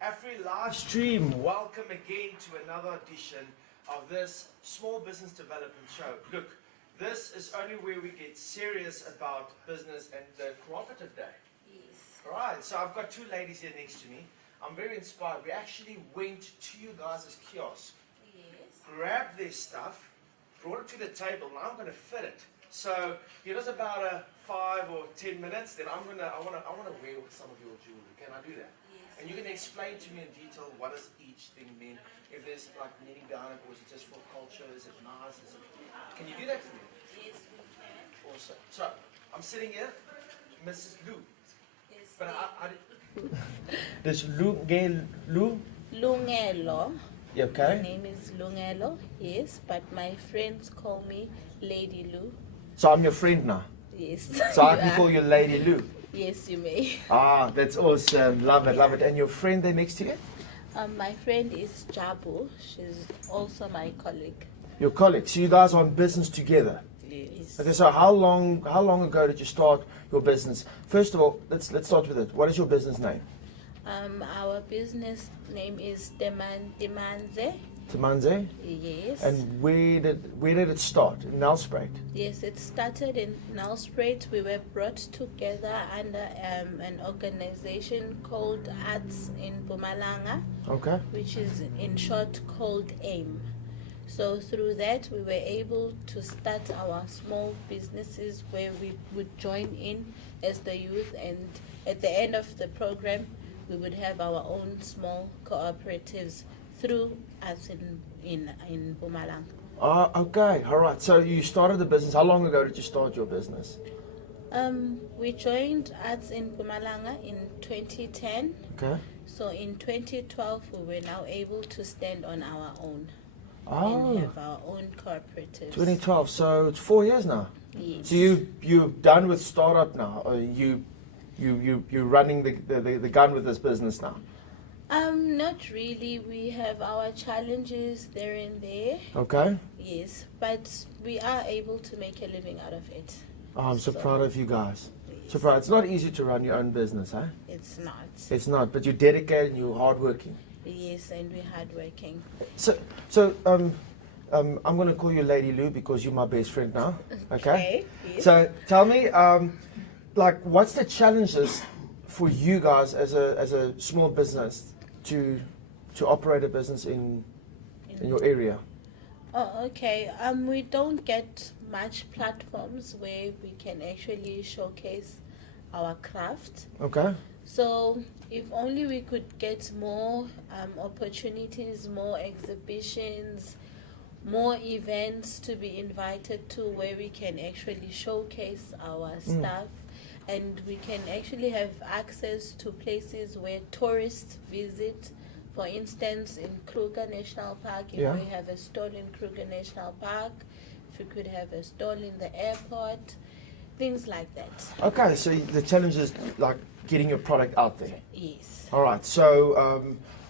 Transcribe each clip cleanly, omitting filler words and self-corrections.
Every live stream, welcome again to another edition of this small business development show. Look, this is only where we get serious about business and the cooperative day. Yes. Right, so I've got two ladies here next to me. I'm very inspired. We actually went to you guys' kiosk, Yes. grabbed their stuff, brought it to the table. Now I'm going to fit it. So give us about 5 or 10 minutes. Then I want to wear some of your jewelry. Can I do that? Yes. And you can explain to me in detail what does each thing mean. If there's like meaning behind it, or is it just for culture? Is it nice? Can you do that for me? Yes, we can. Awesome. So I'm sitting here, Mrs. Lou. Yes. But this Lou, Lou. Lungelo. You My okay? name is Lungelo. Yes, but my friends call me Lady Lou. So I'm your friend now. Yes. So I You can are. call you Lady Lou. Yes, you may. Ah, that's awesome. Love it, love it. And your friend there next to you? My friend is Jabu. She's also my colleague. Your colleague. So you guys are in business together. Yes. Okay. So how long ago did you start your business? First of all, let's start with it. What is your business name? Our business name is Demanze. Tamanze. Yes. And where did it start? In Nelspruit. Yes, it started in Nelspruit. We were brought together under an organization called Arts in Mpumalanga, Okay. which is in short called AIM. So through that, we were able to start our small businesses where we would join in as the youth, and at the end of the program, we would have our own small cooperatives through us in Mpumalanga. Ah, okay. All right. So you started the business. How long ago did you start your business? We joined Arts in Mpumalanga in 2010. Okay. So in 2012, we were now able to stand on our own Oh, and have our own cooperatives. 2012. So it's 4 years now. Yes. So you're done with startup now. Or you're running the gun with this business now. Not really. We have our challenges there and there. Okay. Yes, but we are able to make a living out of it. Oh, I'm so proud of you guys. Yes. So proud. It's not easy to run your own business, huh? It's not. It's not, but you're dedicated and you're hardworking. Yes, and we're hardworking. So I'm going to call you Lady Lou because you're my best friend now. Okay. Yes. So tell me, like, what's the challenges for you guys as a small business to operate a business in your area? Oh, okay. We don't get much platforms where we can actually showcase our craft. Okay. So if only we could get more opportunities, more exhibitions, more events to be invited to where we can actually showcase our stuff, and we can actually have access to places where tourists visit. For instance, in Kruger National Park, if Yeah. we have a stall in Kruger National Park, if we could have a stall in the airport, things like that. Okay. So the challenge is like getting your product out there. Yes. All right. So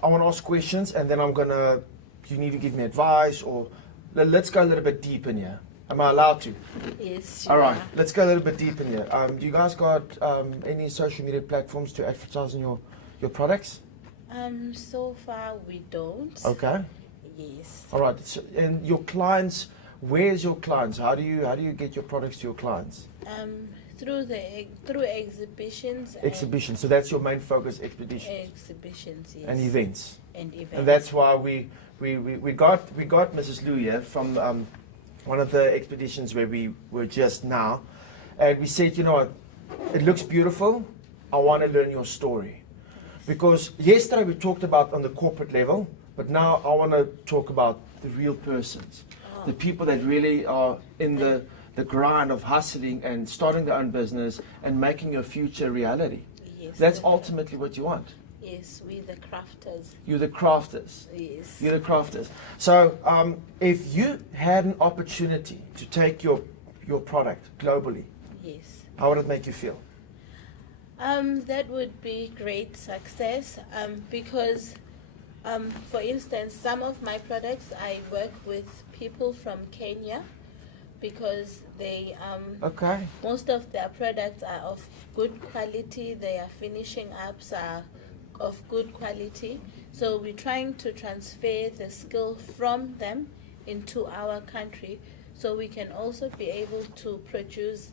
I want to ask questions, and then you need to give me advice, or let's go a little bit deep in here. Am I allowed to? Yes. All right. sure. Let's go a little bit deep in here. Do you guys got any social media platforms to advertise on your products? So far we don't. Okay. Yes. All right. So, and your clients, where's your clients? How do you get your products to your clients? Through exhibitions. Exhibition. So that's your main focus, expedition Exhibitions, yes. and events. And events. And that's why we got Mrs. Lou here from one of the expeditions where we were just now, and we said, you know what, it looks beautiful. I want to learn your story, because yesterday we talked about on the corporate level, but now I want to talk about the real persons, the people that really are in the grind of hustling and starting their own business and making your future reality. Yes. That's ultimately what you want. Yes, we the crafters. You're the crafters. Yes. You're the crafters. So if you had an opportunity to take your product globally, Yes. how would it make you feel? That would be great success. Because, for instance, some of my products I work with people from Kenya, because they Okay. most of their products are of good quality. Their finishing ups are of good quality. So we're trying to transfer the skill from them into our country, so we can also be able to produce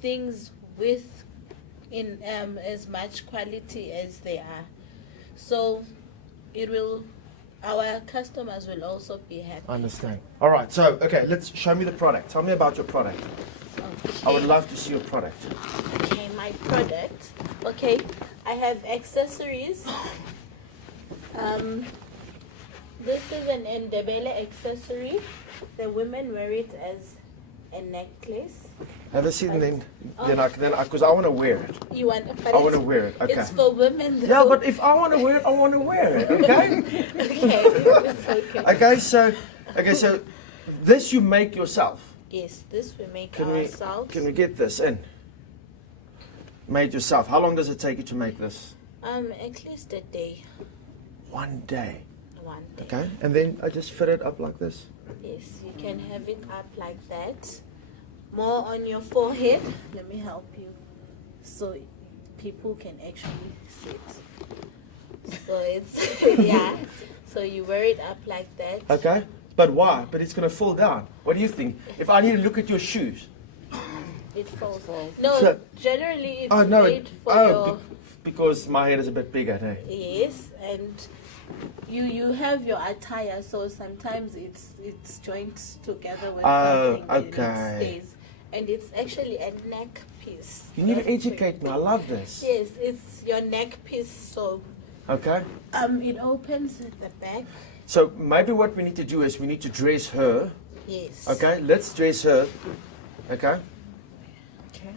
things with in as much quality as they are. So it will, our customers will also be happy. Understand. All right. So, okay, let's show me the product. Tell me about your product. Okay. I would love to see your product. Okay, my product. Okay, I have accessories. This is an Ndebele accessory. The women wear it as a necklace. Have a seat and then because I want to wear it. You want? I want to wear it. Okay. It's for women. Though. Yeah, but if I want to wear it, I want to wear it. Okay. Okay, it's okay. Okay. So this you make yourself. Yes, this we make Can ourselves. we get this in? Made yourself. How long does it take you to make this? At least a day. 1 day. 1 day. Okay. And then I just fit it up like this. Yes, you can have it up like that. More on your forehead. Let me help you, so people can actually sit. So it's yeah. So you wear it up like that. Okay. But why? But it's gonna fall down. What do you think? If I need to look at your shoes. It falls. No, So- generally it's made for your. Because my head is a bit bigger, hey? Yes, and you have your attire, so sometimes it's joined together with something that it okay. stays, and it's actually a neck piece. You need to educate me. I love this. Yes, it's your neck piece. So Okay. it opens at the back. So maybe what we need to do is we need to dress her. Yes. Okay. Let's dress her. Okay. Okay.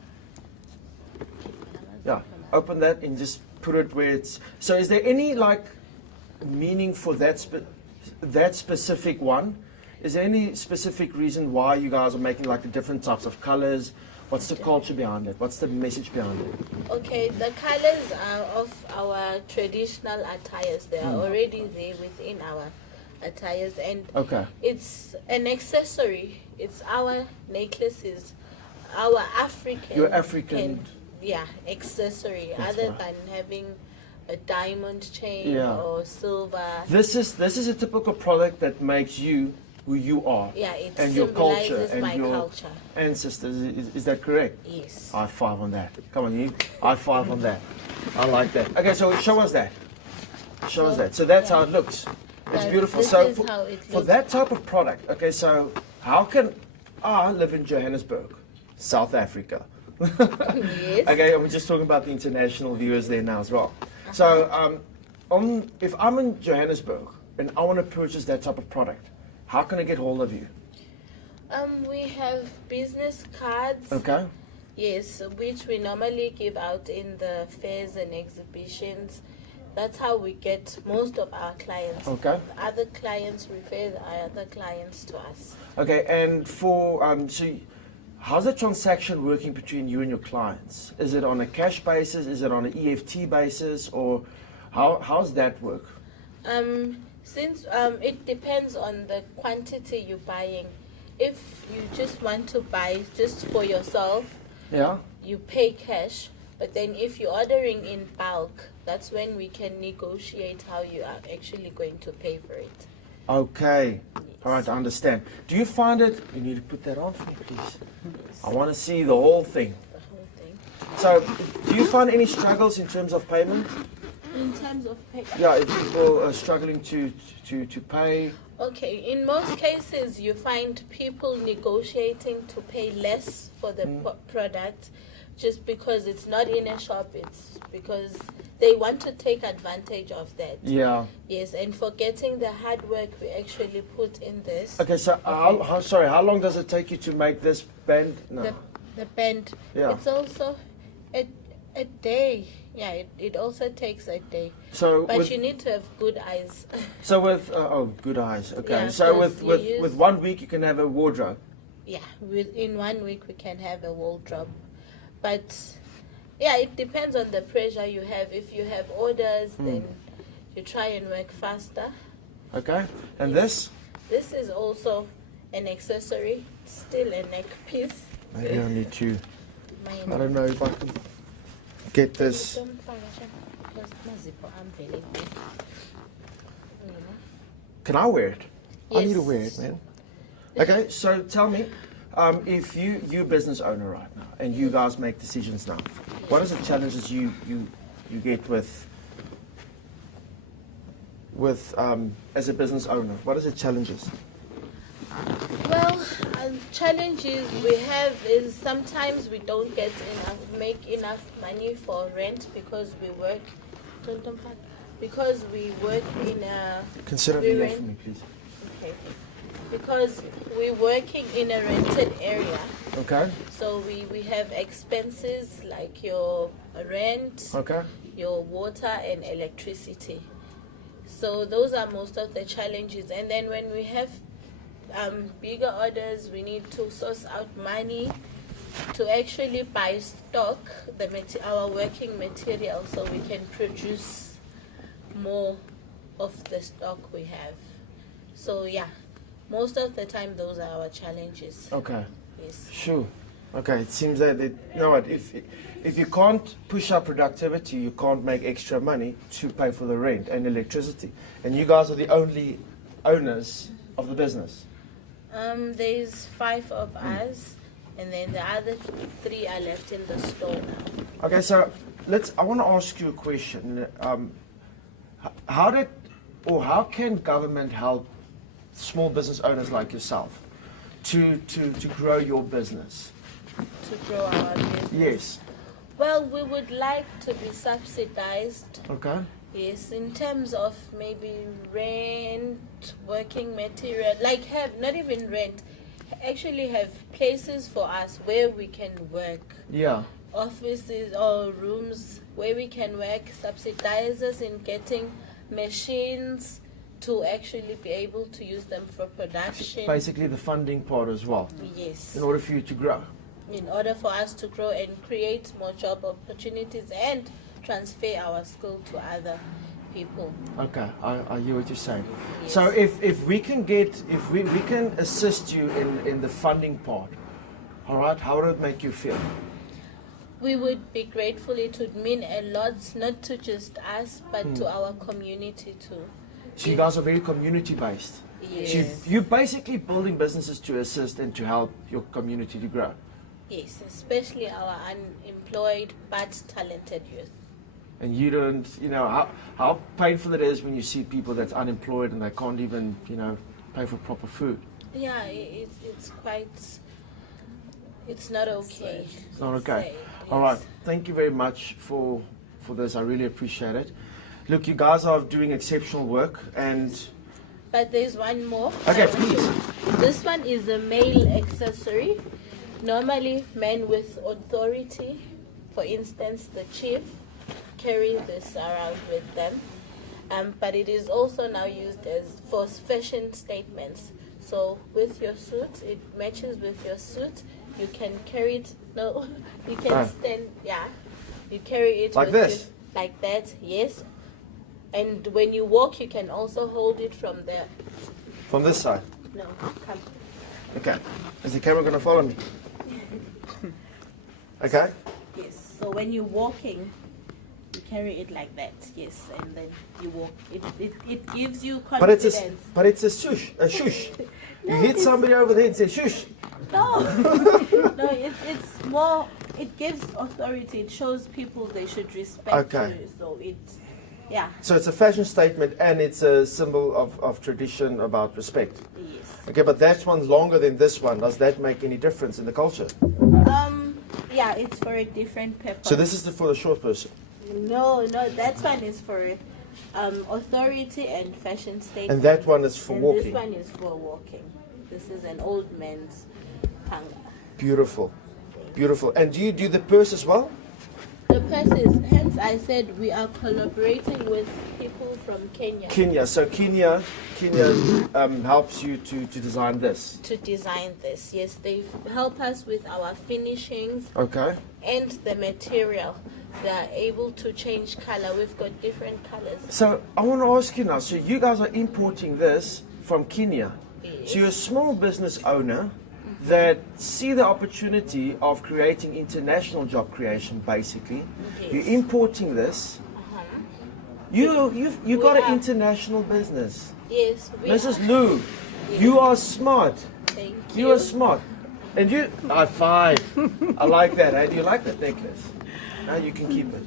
Yeah. Open that and just put it where it's. So is there any like meaning for that specific one? Is there any specific reason why you guys are making like the different types of colors? What's the culture behind it? What's the message behind it? Okay, the colors are of our traditional attires. They are already there within our attires, and Okay. it's an accessory. It's our necklaces, our African. Your African. Accessory. That's other right. than having a diamond chain Yeah. or silver. This is a typical product that makes you who you are. Yeah, it and your culture symbolizes and my your culture. ancestors. Is that correct? Yes. High five on that. Come on, you. High five on that. I like that. Okay, so show us that. Show us that. So that's how it looks. It's Yeah, beautiful. this So is how it for looks. that type of product, okay, so how can I live in Johannesburg, South Africa? Yes. Okay, and we're just talking about the international viewers there now as well. So if I'm in Johannesburg and I want to purchase that type of product, how can I get hold of you? We have business cards. Okay. Yes, which we normally give out in the fairs and exhibitions. That's how we get most of our clients. Okay. Other clients refer other clients to us. Okay, and for so how's the transaction working between you and your clients? Is it on a cash basis? Is it on an EFT basis, or how's that work? Since it depends on the quantity you're buying. If you just want to buy just for yourself, Yeah. you pay cash. But then if you're ordering in bulk, that's when we can negotiate how you are actually going to pay for it. Okay. All right, I understand. Do you find it? You need to put that on for me, please. I want to see the whole thing. The whole thing. So, do you find any struggles in terms of payment? In terms of pay. Yeah, if people are struggling to pay. Okay, in most cases, you find people negotiating to pay less for the product just because it's not in a shop, it's because they want to take advantage of that. Yeah. Yes, and forgetting the hard work we actually put in this. Okay, so how long does it take you to make this band? No. The band, Yeah. it's also a day. Yeah, it also takes a day. So But with, you need to have good eyes. so with good eyes. Okay. Yeah, So 'cause with 1 week you can have a wardrobe. Yeah, within 1 week we can have a wardrobe. But yeah, it depends on the pressure you have. If you have orders, then you try and work faster. Okay. And this? This is also an accessory, still a neck piece. Maybe I need to. I Mine. don't know if I can get this. Can I wear it? I need to Yes. wear it, man. Okay, so tell me, if you're a business owner right now and you guys make decisions now, what are the challenges you get with as a business owner? What are the challenges? Well, challenges we have is sometimes we don't make enough money for rent because we work in a Consider we the left rent- for me, please. okay, because we're working in a rented area, Okay, so we have expenses like your rent, okay. your water and electricity. So those are most of the challenges. And then when we have bigger orders, we need to source out money to actually buy stock, our working material, so we can produce more of the stock we have. So yeah, most of the time those are our challenges. Okay, Yes. sure. Okay, it seems that you know what, if you can't push up productivity, you can't make extra money to pay for the rent and electricity. And you guys are the only owners of the business. There's 5 of us, and then the other 3 are left in the store now. Okay, so I want to ask you a question. How can government help small business owners like yourself to grow your business? To grow our business. Yes. Well, we would like to be subsidized. Okay. Yes, in terms of maybe rent, working material, like have not even rent, actually have places for us where we can work. Yeah. Offices or rooms where we can work, subsidize us in getting machines to actually be able to use them for production. Basically the funding part as well, Yes. in order for you to grow. In order for us to grow and create more job opportunities and transfer our skill to other people. Okay, I hear what you're saying. Yes. So if we can assist you in the funding part, all right, how would it make you feel? We would be grateful. It would mean a lot, not to just us, but to our community too. So you guys are very community based. Yes. So you're basically building businesses to assist and to help your community to grow. Yes, especially our unemployed but talented youth. And you don't, how painful it is when you see people that's unemployed and they can't even, pay for proper food. Yeah, it's quite. It's not okay. It's not okay. Sad, All right. yes. Thank you very much for this. I really appreciate it. Look, you guys are doing exceptional work, and But there's one more. okay, please. This one is a male accessory. Normally, men with authority, for instance, the chief, carry this around with them. But it is also now used as for fashion statements. So with your suit, it matches with your suit. You can carry it. No, you can stand. Yeah, you carry it Like with this? you, like that. Yes. And when you walk, you can also hold it from there. From this side. No, come. Okay. Is the camera going to follow me? Okay. Yes. So when you're walking, you carry it like that. Yes, and then you walk. It gives you confidence. But it's a shush. You No, hit it's- somebody over there and say shush. No, no. It's more. It gives authority. It shows people they should respect Okay. you. So yeah. So it's a fashion statement and it's a symbol of tradition about respect. Yes. Okay, but that one's longer than this one. Does that make any difference in the culture? Yeah, it's for a different purpose. So this is for the short person. No, that one is for authority and fashion statement. And that one is for And walking. This one is for walking. This is an old man's panga. Beautiful. Beautiful. And do you do the purse as well? The purses, hence I said we are collaborating with people from Kenya Kenya. So Kenya helps you to design this. to design this. Yes, they help us with our finishings Okay. and the material. They are able to change color. We've got different colors. So I want to ask you now. So you guys are importing this from Kenya. Yes. So you're a small business owner that see the opportunity of creating international job creation, basically. Yes. You're importing this. You got an international business. Yes, we Mrs. are. Lou, you are smart. Thank You are smart. And you, high five. I like that. Hey, do you like that necklace? Now you can keep it.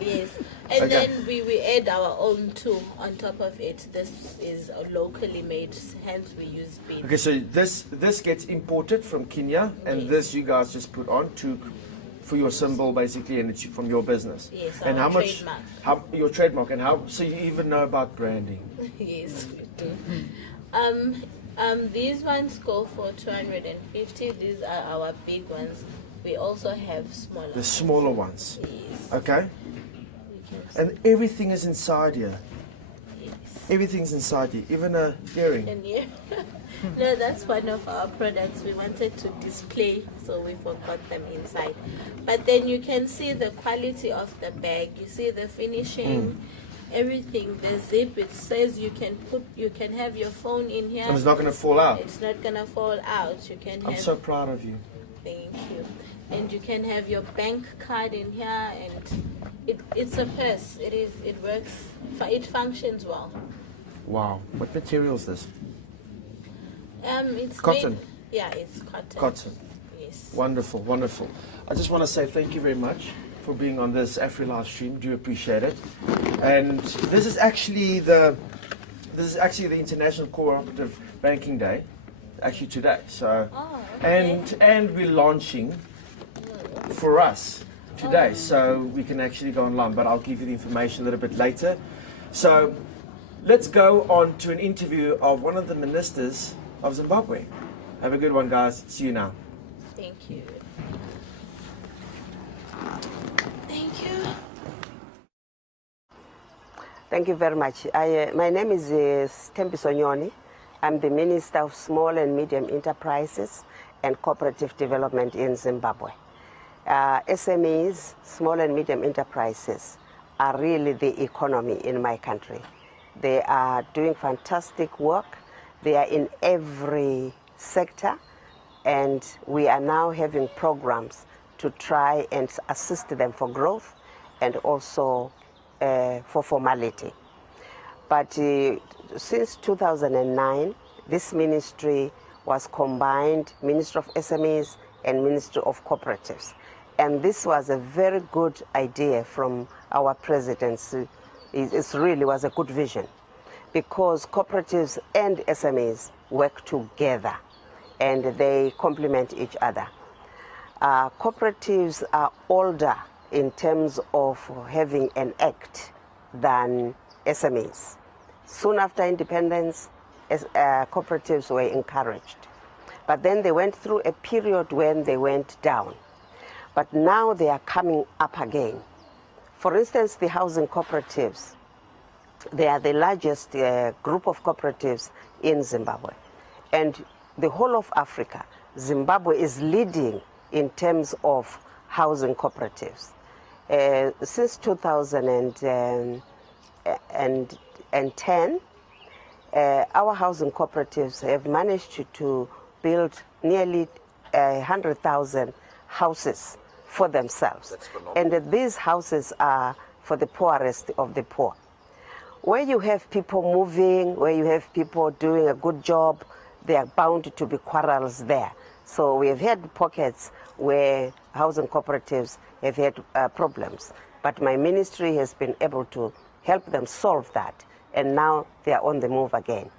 Yes, and Okay. then we add our own too on top of it. This is locally made, hence we use beads. Okay, so this gets imported from Kenya, and Yes. this you guys just put on for your symbol basically, and it's from your business. Yes, and our how much? trademark. How your trademark, and how? So you even know about branding? Yes, we do. These ones go for 250. These are our big ones. We also have smaller. The smaller ones. Yes. Okay, We can and everything is inside here. yes. Everything's inside here, even a earring. And yeah, no, that's one of our products we wanted to display, so we forgot them inside. But then you can see the quality of the bag. You see the finishing, everything. The zip. It says you can have your phone in here. And it's not going to fall out. It's not gonna fall out. You can I'm have. so proud of you. Thank you. And you can have your bank card in here, and it's a purse. It works. It functions well. Wow. What material is this? It's Cotton. made- yeah, it's cotton. Cotton. Yes. Wonderful, wonderful. I just want to say thank you very much for being on this Afri live stream. Do appreciate it. And this is actually the International Cooperative Banking Day, actually today. So, Oh, okay. and we're launching for us today, so we can actually go online. But I'll give you the information a little bit later. So, let's go on to an interview of one of the ministers of Zimbabwe. Have a good one, guys. See you now. Thank you. Thank you. Thank you very much. My name is Tembi Sonyoni. I'm the Minister of Small and Medium Enterprises and Cooperative Development in Zimbabwe. SMEs, small and medium enterprises, are really the economy in my country. They are doing fantastic work. They are in every sector, and we are now having programs to try and assist them for growth and also for formality. But since 2009, this ministry was combined, Ministry of SMEs and Ministry of Cooperatives. And this was a very good idea from our presidency. It really was a good vision, because cooperatives and SMEs work together and they complement each other. Cooperatives are older in terms of having an act than SMEs. Soon after independence, cooperatives were encouraged. But then they went through a period when they went down. But now they are coming up again. For instance, the housing cooperatives, they are the largest group of cooperatives in Zimbabwe. And the whole of Africa, Zimbabwe is leading in terms of housing cooperatives. Since 2010, our housing cooperatives have managed to build nearly 100,000 houses for themselves. And these houses are for the poorest of the poor. Where you have people moving, where you have people doing a good job, there are bound to be quarrels there. So we have had pockets where housing cooperatives have had problems. But my ministry has been able to help them solve that. And now they are on the move again.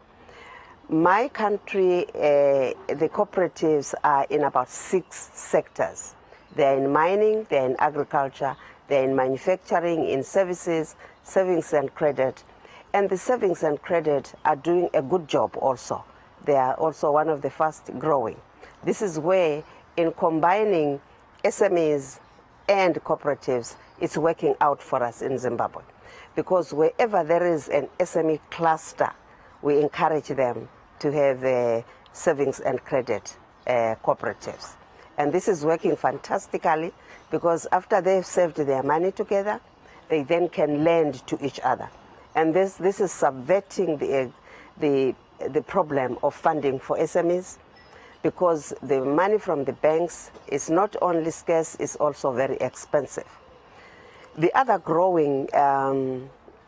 My country, the cooperatives are in about 6 sectors. They're in mining, they're in agriculture, they're in manufacturing, in services, savings and credit. And the savings and credit are doing a good job also. They are also one of the fast growing. This is where, in combining SMEs and cooperatives, it's working out for us in Zimbabwe. Because wherever there is an SME cluster, we encourage them to have savings and credit cooperatives. And this is working fantastically, because after they've saved their money together, they then can lend to each other. And this is subverting the problem of funding for SMEs, because the money from the banks is not only scarce, it's also very expensive. The other growing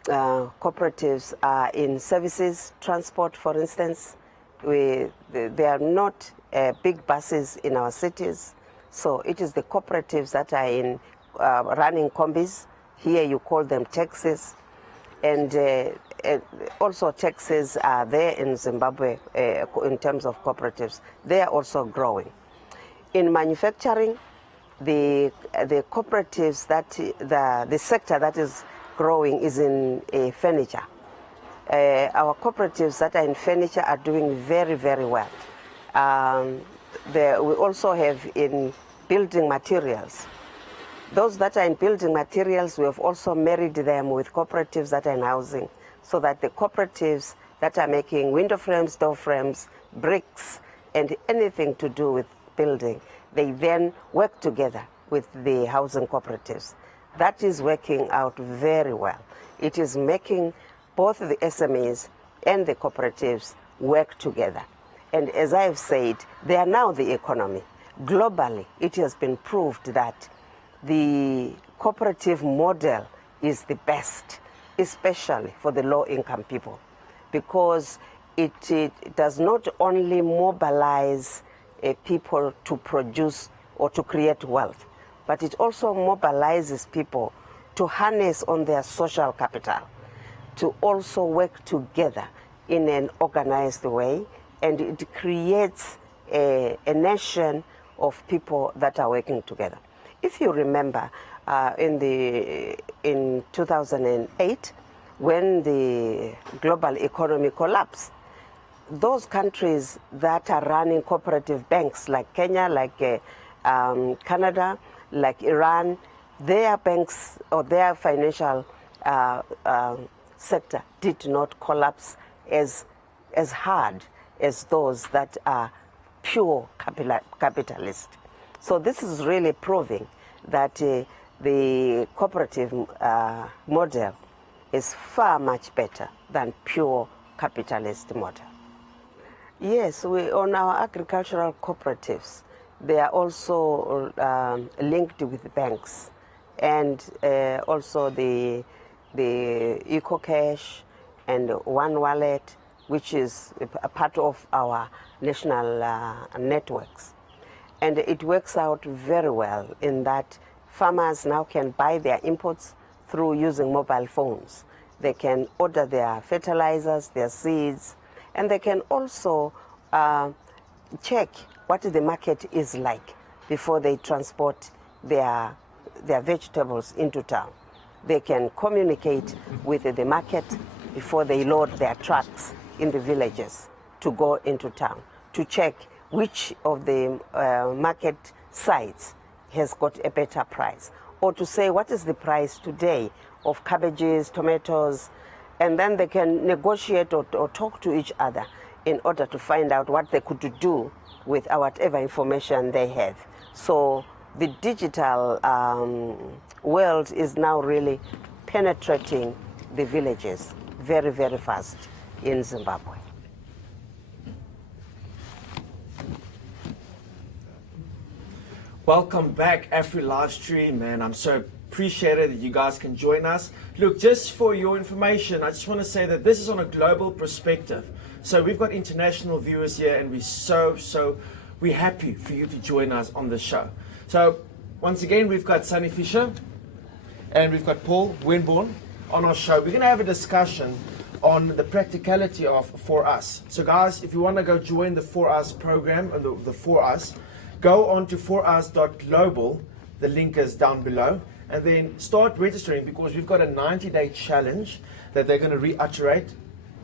cooperatives are in services, transport, for instance. There are not big buses in our cities, so it is the cooperatives that are in running combis. Here you call them taxis, and also taxis are there in Zimbabwe in terms of cooperatives. They are also growing. In manufacturing, the cooperatives the sector that is growing is in furniture. Our cooperatives that are in furniture are doing very, very well. We also have in building materials. Those that are in building materials, we have also married them with cooperatives that are in housing, so that the cooperatives that are making window frames, door frames, bricks, and anything to do with building, they then work together with the housing cooperatives. That is working out very well. It is making both the SMEs and the cooperatives work together. And as I have said, they are now the economy. Globally, it has been proved that the cooperative model is the best, especially for the low-income people, because it does not only mobilize people to produce or to create wealth, but it also mobilizes people to harness on their social capital, to also work together in an organized way, and it creates a nation of people that are working together. If you remember, in 2008, when the global economy collapsed, those countries that are running cooperative banks, like Kenya, like Canada, like Iran, their banks or their financial sector did not collapse as hard as those that are pure capitalist. So this is really proving that the cooperative model is far much better than pure capitalist model. Yes, on our agricultural cooperatives, they are also linked with banks, and also the EcoCash and One Wallet, which is a part of our national networks. And it works out very well in that farmers now can buy their inputs through using mobile phones. They can order their fertilizers, their seeds, and they can also check what the market is like before they transport their vegetables into town. They can communicate with the market before they load their trucks in the villages to go into town, to check which of the market sites has got a better price, or to say what is the price today of cabbages, tomatoes, and then they can negotiate or talk to each other in order to find out what they could do with whatever information they have. So the digital world is now really penetrating the villages very, very fast in Zimbabwe. Welcome back, Afri live stream, man. I'm so appreciated that you guys can join us. Look, just for your information, I just want to say that this is on a global perspective. So we've got international viewers here, and we're happy for you to join us on the show. So once again, we've got Sunny Fisher and we've got Paul Winborn on our show. We're going to have a discussion on the practicality of For Us. So guys, if you want to go join the For Us program, the For Us, go on to forus.global, the link is down below, and then start registering, because we've got a 90-day challenge that they're going to reiterate,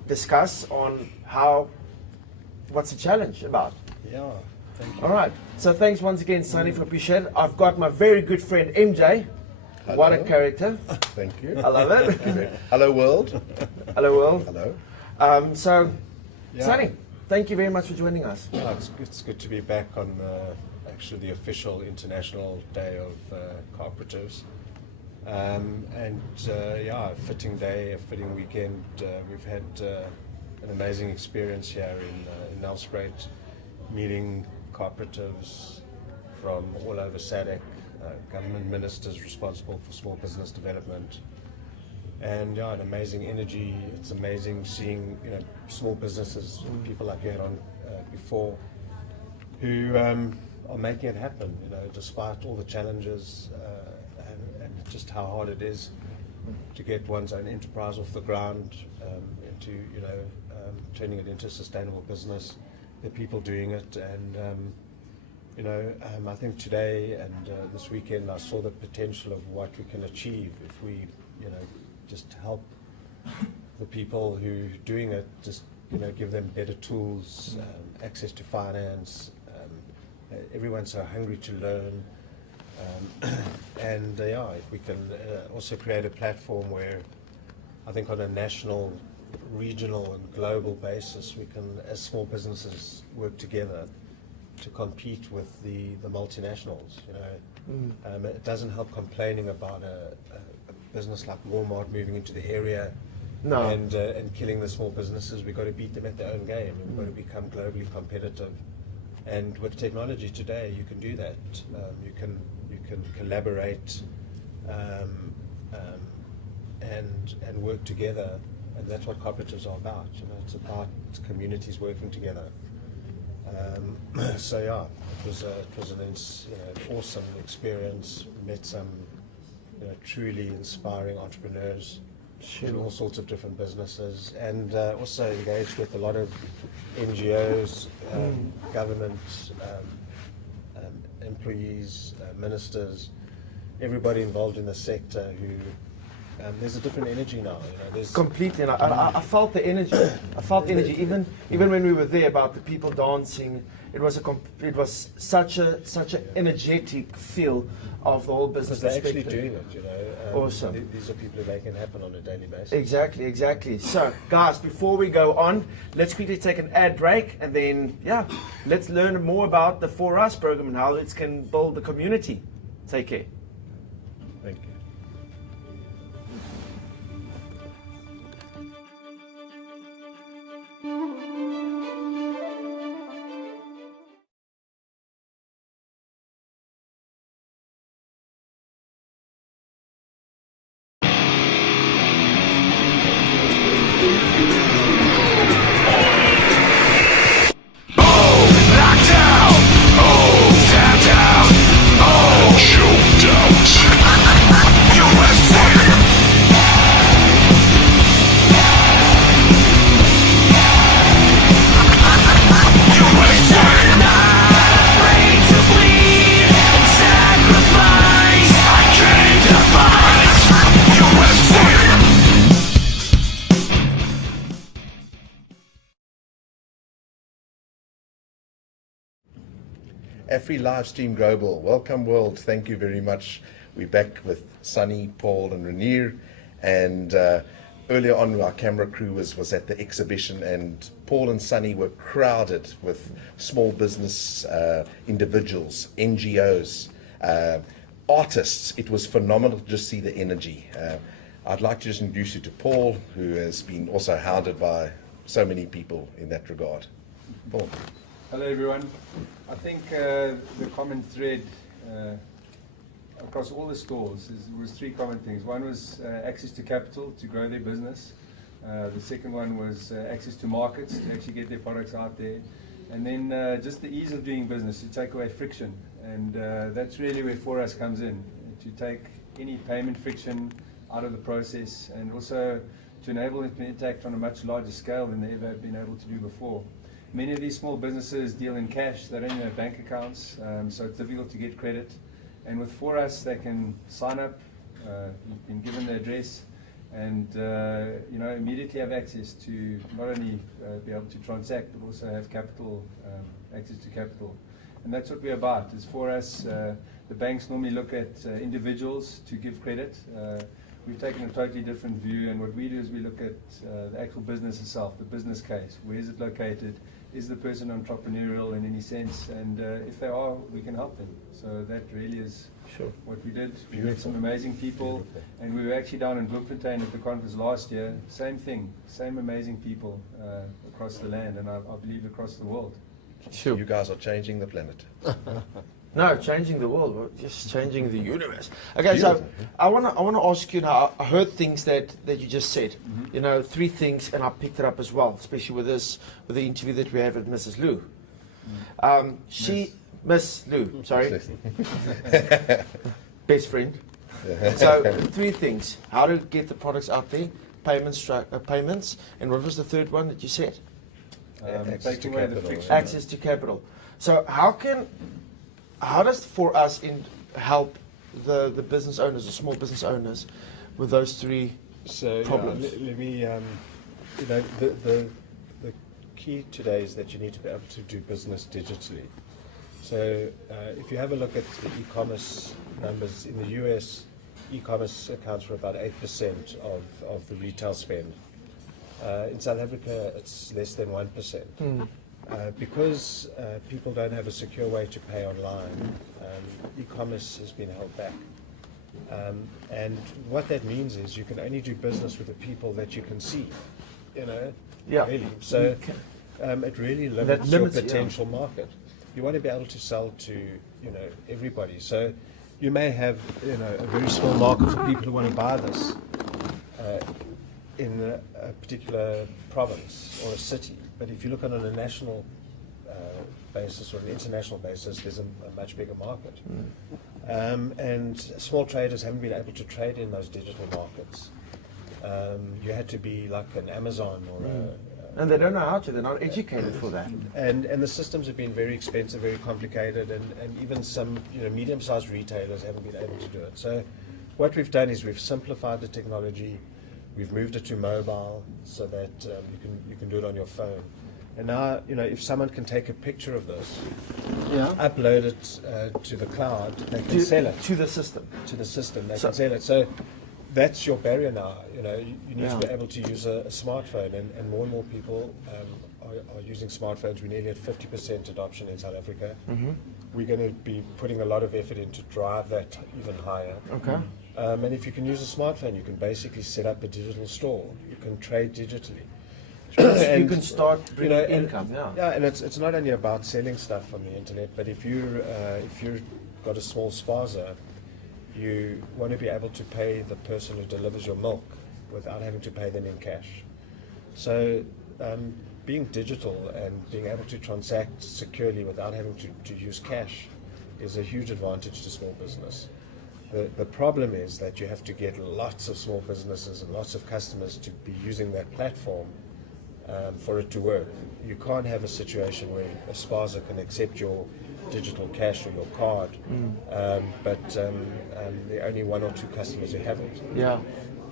discuss on what's the challenge about. Yeah, thank you. All right, so thanks once again, Sunny, for appreciate it. I've got my very good friend MJ. Hello. What a character. Thank you. I love it. Hello, world. Hello, world. Hello. Yeah. Sunny, thank you very much for joining us. Yeah, it's good to be back on actually the official International Day of Cooperatives. A fitting day, a fitting weekend. We've had an amazing experience here in Nelspruit, meeting cooperatives from all over SADC, government ministers responsible for small business development. And yeah, an amazing energy. It's amazing seeing small businesses, people like you had on before, who are making it happen. Despite all the challenges and just how hard it is to get one's own enterprise off the ground, into turning it into a sustainable business. The people doing it, and I think today and this weekend I saw the potential of what we can achieve if we just help the people who are doing it, just give them better tools, access to finance. Everyone's so hungry to learn, and if we can also create a platform where I think on a national, regional and global basis we can, as small businesses, work together to compete with the multinationals. It doesn't help complaining about a business like Walmart moving into the area and killing the small businesses. We've got to beat them at their own game, and we've got to become globally competitive. And with technology today, you can do that. You can collaborate and work together, and that's what cooperatives are about. It's about communities working together. So yeah, it was an awesome experience. Met some truly inspiring entrepreneurs in all sorts of different businesses, and also engaged with a lot of NGOs, government employees, ministers, everybody involved in the sector who. There's a different energy now. There's completely, and I felt the energy. I felt energy even when we were there, about the people dancing. It was such an energetic feel of the whole business. Because they're actually doing it. Awesome. These are people who make it happen on a daily basis. Exactly. So, guys, before we go on, let's quickly take an ad break, and then let's learn more about the Forus program and how it can build the community. Take care. Thank you. Free live stream global. Welcome world. Thank you very much. We're back with Sunny, Paul and Rainier, and earlier on our camera crew was at the exhibition, and Paul and Sunny were crowded with small business individuals, NGOs, artists. It was phenomenal to just see the energy. I'd like to just introduce you to Paul, who has been also hounded by so many people in that regard. Paul. Hello everyone. I think the common thread across all the stalls was three common things. One was access to capital to grow their business. The second one was access to markets to actually get their products out there. And then just the ease of doing business, to take away friction. And that's really where Forus comes in, to take any payment friction out of the process, and also to enable it to interact on a much larger scale than they ever have been able to do before. Many of these small businesses deal in cash. They don't even have bank accounts, so it's difficult to get credit. And with Forus, they can sign up, you've been given the address, and immediately have access to not only be able to transact, but also have capital, access to capital. And that's what we're about. Is Forus, the banks normally look at individuals to give credit. We've taken a totally different view, and what we do is we look at the actual business itself, the business case. Where is it located? Is the person entrepreneurial in any sense? And if they are, we can help them. So that really is what we did. We met some amazing people, and we were actually down in Bloemfontein at the conference last year. Same thing, same amazing people across the land, and I believe across the world. You guys are changing the planet. No, changing the world, we're just changing the universe. Okay, so I wanna ask you now. I heard things that you just said. You know, 3 things, and I picked it up as well, especially with the interview that we have with Mrs. Lou. Miss Lou, sorry, best friend. So 3 things: how to get the products out there, payments, and what was the third one that you said? Taking away the friction. Access to capital. So how does For Us help the business owners, the small business owners, with those 3 problems? Let me, the key today is that you need to be able to do business digitally. So if you have a look at the e-commerce numbers in the US, e-commerce accounts for about 8% of the retail spend. In South Africa, it's less than 1%. Because people don't have a secure way to pay online, e-commerce has been held back. And what that means is you can only do business with the people that you can see, really. So it really limits your potential market. You want to be able to sell to, everybody. So you may have, a very small market for people who want to buy this in a particular province or a city. But if you look on a national basis or an international basis, there's a much bigger market. And small traders haven't been able to trade in those digital markets. You had to be like an Amazon or and they don't know how to. They're not educated for that. And the systems have been very expensive, very complicated, and even some medium-sized retailers haven't been able to do it. So what we've done is we've simplified the technology. We've moved it to mobile so that you can do it on your phone. And now, if someone can take a picture of this, upload it to the cloud, they can sell it to the system. To the system, they can sell it. So that's your barrier now. You need to be able to use a smartphone, and more people are using smartphones. We're nearly at 50% adoption in South Africa. We're going to be putting a lot of effort in to drive that even higher. Okay. And if you can use a smartphone, you can basically set up a digital store. You can trade digitally. And you can start bringing income. And it's not only about selling stuff on the internet, but if you've got a small spaza, you want to be able to pay the person who delivers your milk without having to pay them in cash. So being digital and being able to transact securely without having to use cash is a huge advantage to small business. The problem is that you have to get lots of small businesses and lots of customers to be using that platform for it to work. You can't have a situation where a spaza can accept your digital cash or your card, but there are only 1 or 2 customers who have it. Yeah.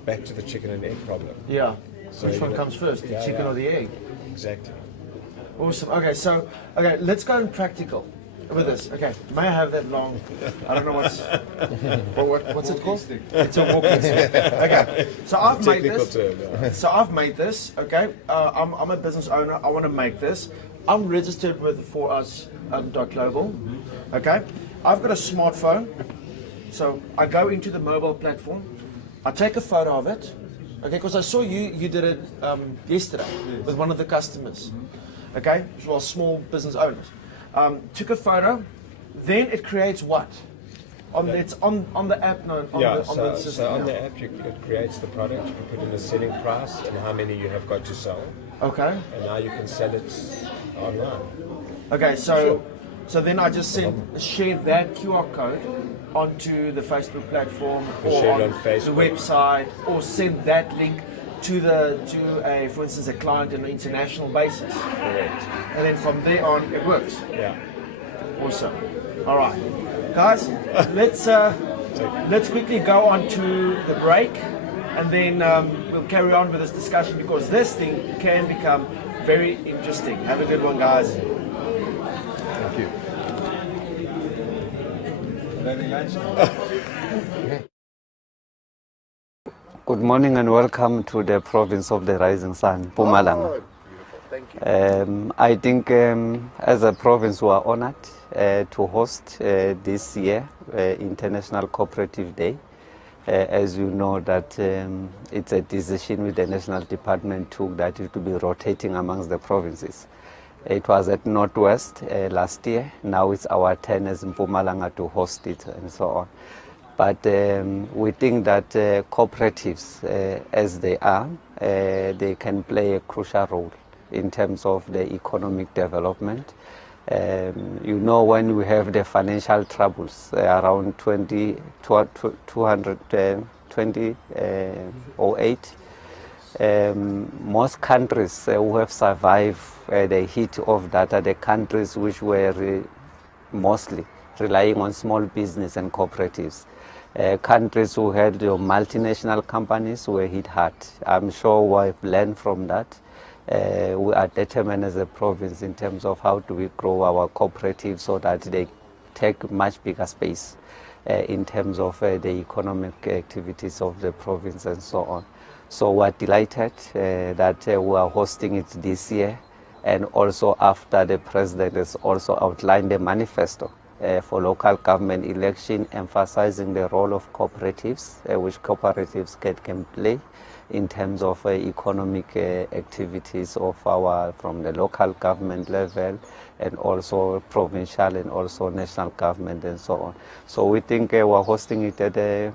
Back to the chicken and egg problem. Yeah. So which one comes first, the chicken or the egg? Exactly. Awesome. Okay, let's go in practical with this. Okay, may I have that long? I don't know what's it called? It's a walking stick. Okay, so I've made this. Term, yeah. So I've made this. Okay, I'm a business owner. I want to make this. I'm registered with Forus Global. Okay, I've got a smartphone. So I go into the mobile platform. I take a photo of it. Okay, because I saw you did it yesterday with one of the customers. Okay, well, small business owners. Took a photo, then it creates what? It's on the app, no? On the system. So on the app, it creates the product. You can put in the selling price and how many you have got to sell. Okay. And now you can sell it online. Okay, so then I just share that QR code onto the Facebook platform or on the website, or send that link to for instance, a client on an international basis. Correct. And then from there on, it works. Yeah. Awesome. All right, guys, let's quickly go on to the break, and then we'll carry on with this discussion, because this thing can become very interesting. Have a good one, guys. Thank you. Good morning and welcome to the province of the Rising Sun, Mpumalanga. Oh, beautiful. Thank you. I think as a province we are honored to host this year International Cooperative Day. As you know that it's a decision which the National Department took that it will be rotating amongst the provinces. It was at Northwest last year. Now it's our turn as Mpumalanga to host it and so on. But we think that cooperatives, as they are, they can play a crucial role in terms of the economic development. You know, when we have the financial troubles around 2008, most countries who have survived the heat of that are the countries which were mostly relying on small business and cooperatives. Countries who had multinational companies were hit hard. I'm sure we've learned from that. We are determined as a province in terms of how do we grow our cooperatives so that they take much bigger space in terms of the economic activities of the province and so on. So we're delighted that we are hosting it this year, and also after the president has also outlined the manifesto for local government election, emphasizing the role of cooperatives, which cooperatives can play in terms of economic activities of from the local government level, and also provincial and also national government and so on. So we think we're hosting it at a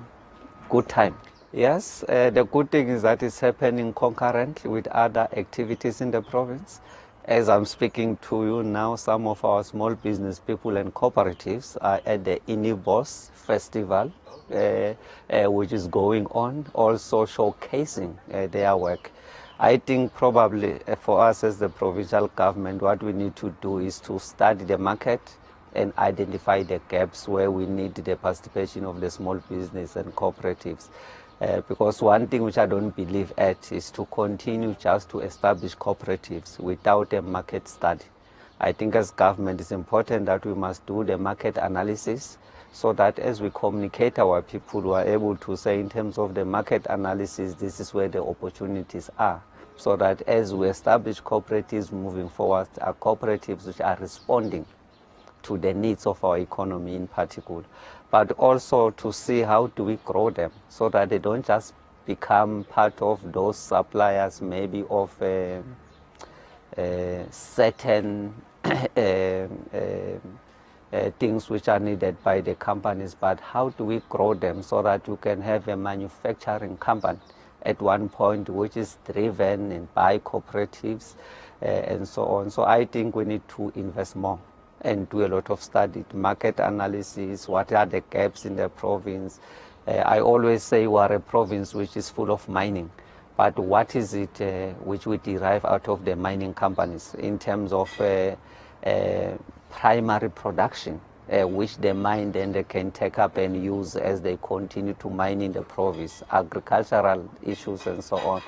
good time. Yes, the good thing is that it's happening concurrently with other activities in the province. As I'm speaking to you now, some of our small business people and cooperatives are at the Inibos Festival, which is going on, also showcasing their work. I think probably for us as the provincial government, what we need to do is to study the market and identify the gaps where we need the participation of the small business and cooperatives. Because one thing which I don't believe at is to continue just to establish cooperatives without a market study. I think as government it's important that we must do the market analysis, so that as we communicate our people, we are able to say in terms of the market analysis, this is where the opportunities are. So that as we establish cooperatives moving forward, are cooperatives which are responding to the needs of our economy in particular, but also to see how do we grow them so that they don't just become part of those suppliers maybe of certain things which are needed by the companies, but how do we grow them so that you can have a manufacturing company at one point which is driven and by cooperatives and so on. So I think we need to invest more and do a lot of study, market analysis, what are the gaps in the province. I always say we are a province which is full of mining, but what is it which we derive out of the mining companies in terms of primary production, which they mine then they can take up and use as they continue to mine in the province, agricultural issues and so on.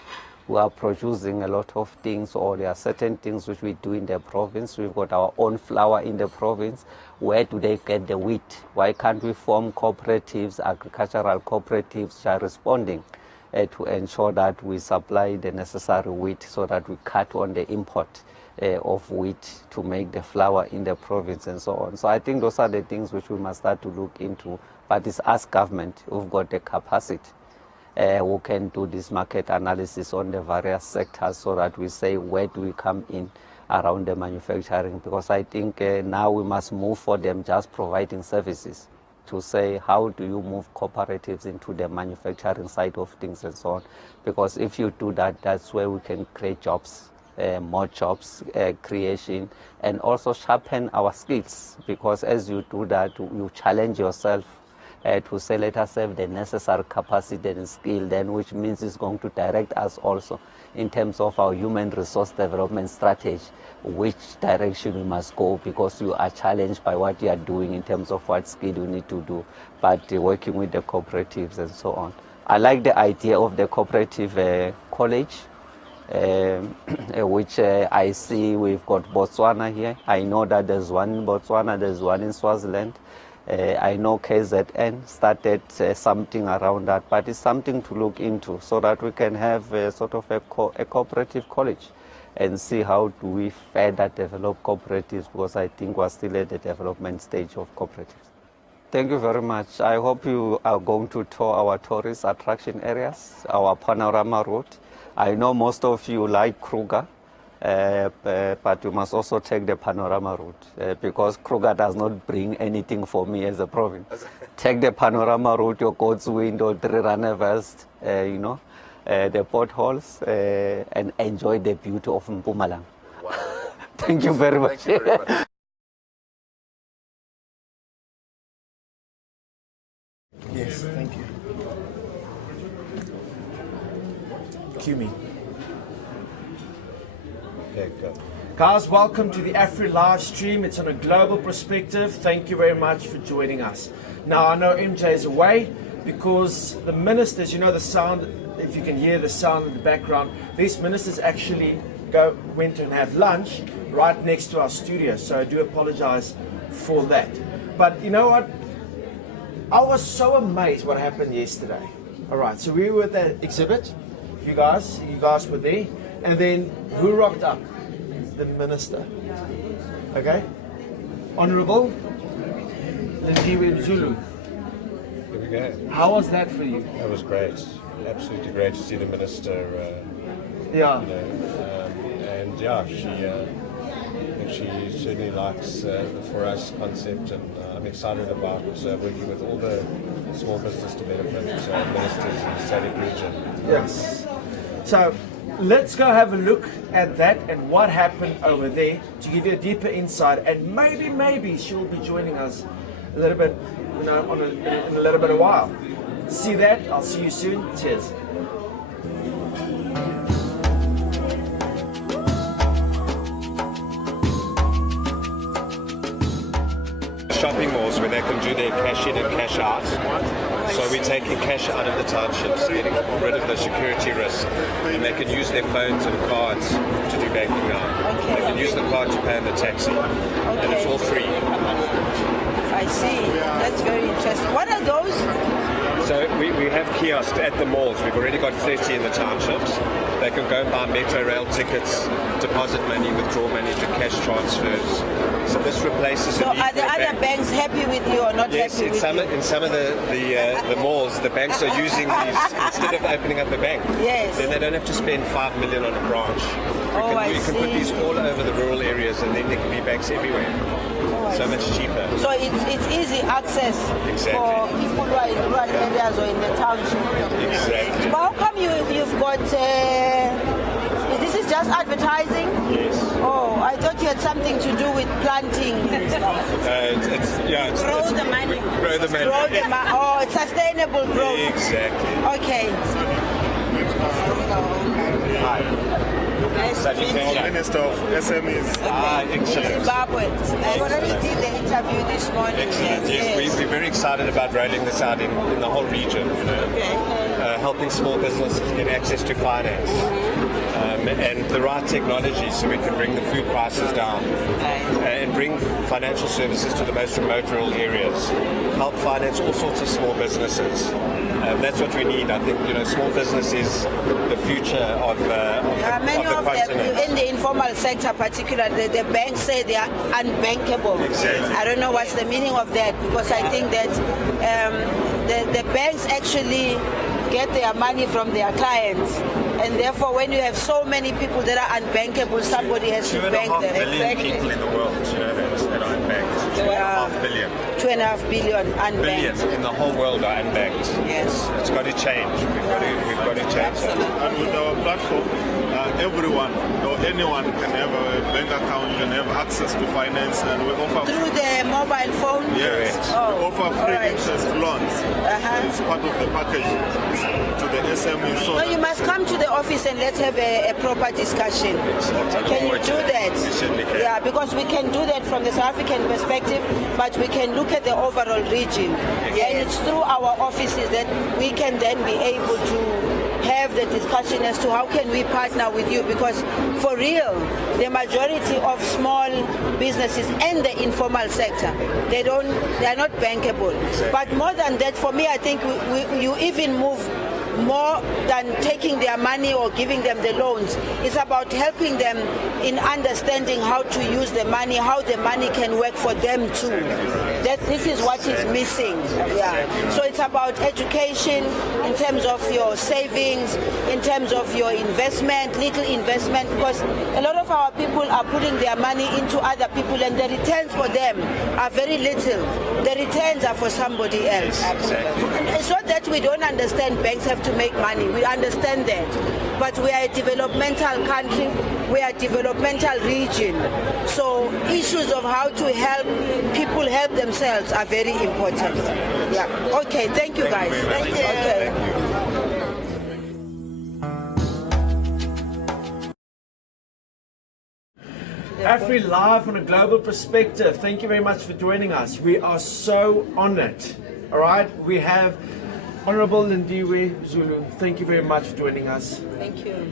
We are producing a lot of things, or there are certain things which we do in the province. We've got our own flour in the province. Where do they get the wheat? Why can't we form cooperatives, agricultural cooperatives which are responding to ensure that we supply the necessary wheat so that we cut on the import of wheat to make the flour in the province and so on. So I think those are the things which we must start to look into. But it's us government who've got the capacity who can do this market analysis on the various sectors so that we say where do we come in around the manufacturing, because I think now we must move for them just providing services to say how do you move cooperatives into the manufacturing side of things and so on, because if you do that, that's where we can create jobs, more jobs creation, and also sharpen our skills, because as you do that you challenge yourself to say let us have the necessary capacity and skill, then which means it's going to direct us also in terms of our human resource development strategy, which direction we must go, because you are challenged by what you are doing in terms of what skill you need to do, but working with the cooperatives and so on. I like the idea of the cooperative college, which I see we've got Botswana here. I know that there's one in Botswana, there's one in Swaziland. I know KZN started something around that, but it's something to look into so that we can have sort of a cooperative college and see how do we further develop cooperatives, because I think we're still at the development stage of cooperatives. Thank you very much. I hope you are going to tour our tourist attraction areas, our panorama route. I know most of you like Kruger. but you must also take the panorama route because Kruger does not bring anything for me as a province. Take the panorama route, your God's window, 3 runner vest, the potholes, and enjoy the beauty of Mpumalanga. Wow. Thank you very much. Thank you very much. Yes, thank you. Cue me. Okay, go. Guys, welcome to the AFRI live stream. It's on a global perspective. Thank you very much for joining us. Now, I know MJ is away because the ministers, you know the sound, if you can hear the sound in the background, these ministers actually went and had lunch right next to our studio. So I do apologize for that. But you know what? I was so amazed what happened yesterday. All right, so we were at the exhibit. You guys were there. And then who rocked up? The minister. Okay? Honorable Lindiwe Zulu. Here we go. How was that for you? That was great. Absolutely great to see the minister. Yeah. And yeah, she certainly likes the For Us concept, and I'm excited about working with all the small business development ministers in the SADC region. Yes. So let's go have a look at that and what happened over there to give you a deeper insight, and maybe she'll be joining us a little bit, in a little bit of while. See that? I'll see you soon. Cheers. Shopping malls where they can do their cash in and cash out. So we're taking cash out of the townships, getting rid of the security risk, and they can use their phones and cards to do banking now. Okay. They can use the card to pay in the taxi, and it's all free. I see. That's very interesting. What are those? So we have kiosks at the malls. We've already got 30 in the townships. They can go and buy metro rail tickets, deposit money, withdraw money, do cash transfers. So this replaces So the need are for the a other bank. banks happy with you or not Yes, happy in with some you? in some of the malls, the banks are using these instead of opening up a bank. Yes. Then they don't have to spend 5 million on a branch. You can put these all over the rural areas, and then there can be banks everywhere. So much cheaper. So it's easy access Exactly. for people who are in rural areas or in the township. Exactly. But how come you've got... this is just advertising? Yes. Oh, I thought you had something to do with planting and stuff. Grow the money. Grow the money. Grow the money. Oh, it's sustainable growth. Exactly. Okay. Hi. Minister of SMEs. Excellent. Zimbabwe. I already did the interview this morning. Excellent. Yes, we're very excited about rolling this out in the whole region. Okay. Helping small businesses get access to finance and the right technology so we can bring the food prices down and bring financial services to the most remote rural areas. Help finance all sorts of small businesses. That's what we need. I think small business is the future of the Many of continent. them in the informal sector, particularly, the banks say they are unbankable. Exactly. I don't know what's the meaning of that, because I think that the banks actually get their money from their clients, and therefore when you have so many people that are unbankable, somebody has to bank them. 2.5 billion people in the world that are unbanked. 2.5 billion. 2.5 billion unbanked. Billions in the whole world are unbanked. Yes. It's got to change. We've got to change that. And with our platform, everyone or anyone can have a bank account, can have access to finance, and we offer Through the mobile phone? yes, Oh, we offer free alright. interest loans. It's part of the package to the SME. So No, you must come to the office and let's have a proper discussion. Can you do that? We certainly can. Yeah, because we can do that from the South African perspective, but we can look at the overall region. And it's through our offices that we can then be able to have the discussion as to how can we partner with you, because for real, the majority of small businesses and the informal sector, they are not bankable. But more than that, for me, I think you even move more than taking their money or giving them the loans. It's about helping them in understanding how to use the money, how the money can work for them too. That this is what is missing. Yeah. So it's about education in terms of your savings, in terms of your investment, little investment, because a lot of our people are putting their money into other people and the returns for them are very little. The returns are for somebody else. It's not that we don't understand banks have to make money. We understand that. But we are a developmental country. We are a developmental region. So issues of how to help people help themselves are very important. Yeah. Okay. Thank you, guys. Thank you. Okay. Afri Live from a global perspective. Thank you very much for joining us. We are so honored. All right, we have Honorable Lindiwe Zulu. Thank you very much for joining us. Thank you.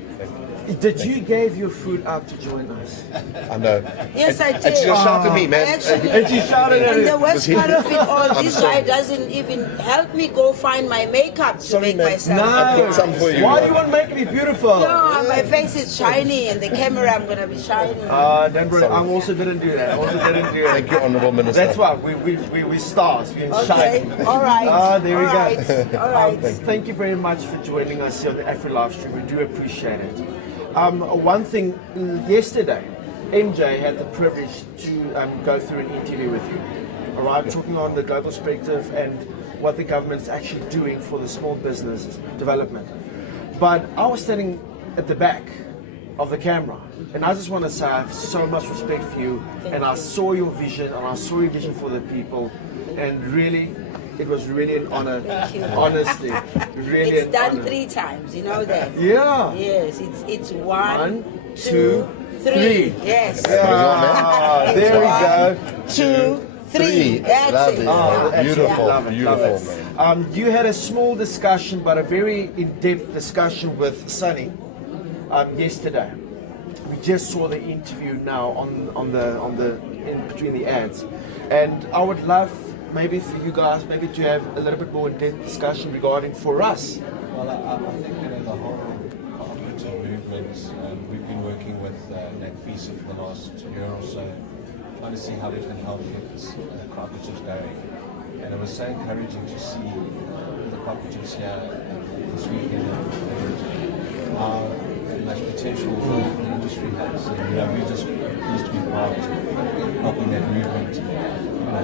Did you give your food out to join us? I know. Yes, I did. And she just shouted at me, man. And she shouted at And it. the worst part of it all, I'm this sorry. guy doesn't even help me go find my makeup to Sorry, make man. myself. No. I've got some for you. Why do you want to make me beautiful? No, my face is shiny, and the camera I'm gonna be shiny. Don't worry. I also didn't do that. Thank you, Honourable Minister. That's why we stars. We Okay, shine. all right. There we all go. right. All right. Thank you very much for joining us here on the Afri Live stream. We do appreciate it. One thing, yesterday, MJ had the privilege to go through an interview with you. All right, talking on the global perspective and what the government is actually doing for the small business development. But I was standing at the back of the camera, and I just want to say I have so much respect for you, and I saw your vision, and I saw your vision for the people, and really, it was really an honor. Thank you. Honestly, really It's an done honor. 3 times, you know that? Yeah. Yes, it's 1, One, 2, two, 3. three. Yes. Ah, there we go. 2, 3. That's Lovely. it. Oh, Yeah. Beautiful, love it, beautiful, love it. You had a small discussion, but a very in-depth discussion with Sunny yesterday. We just saw the interview now on the in between the ads, and I would love maybe for you guys maybe to have a little bit more in-depth discussion regarding for us. Well, I think the whole cooperative movement, we've been working with NACFISA for the last year or so, trying to see how we can help get this cooperatives going. And it was so encouraging to see the cooperatives here this weekend and how much potential the industry has. And we're just pleased to be part of helping that movement.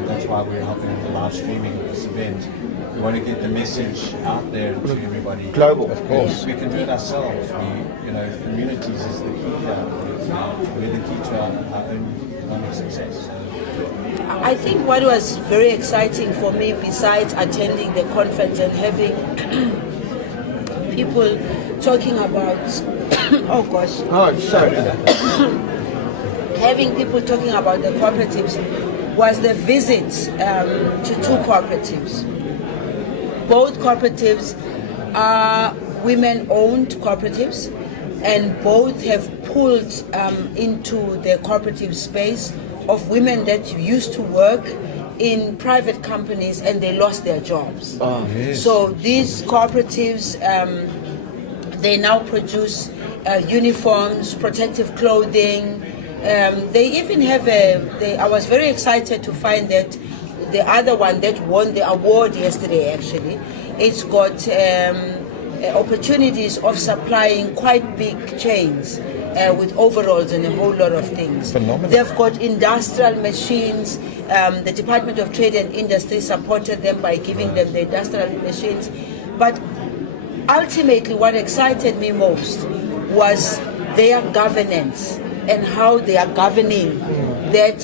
That's why we're helping with the live streaming of this event. We want to get the message out there to everybody. Global, of course. We can do it ourselves. Communities is the key here. We're the key to our own economic success. I think what was very exciting for me, besides attending the conference and having people talking about, oh gosh, Oh, sorry. having people talking about the cooperatives was the visit to 2 cooperatives. Both cooperatives are women-owned cooperatives, and both have pulled into the cooperative space of women that used to work in private companies and they lost their jobs. So these cooperatives, they now produce uniforms, protective clothing. They even have I was very excited to find that the other one that won the award yesterday, actually, it's got opportunities of supplying quite big chains with overalls and a whole lot of things. Phenomenal. They've got industrial machines. The Department of Trade and Industry supported them by giving them the industrial machines. But ultimately, what excited me most was their governance and how they are governing that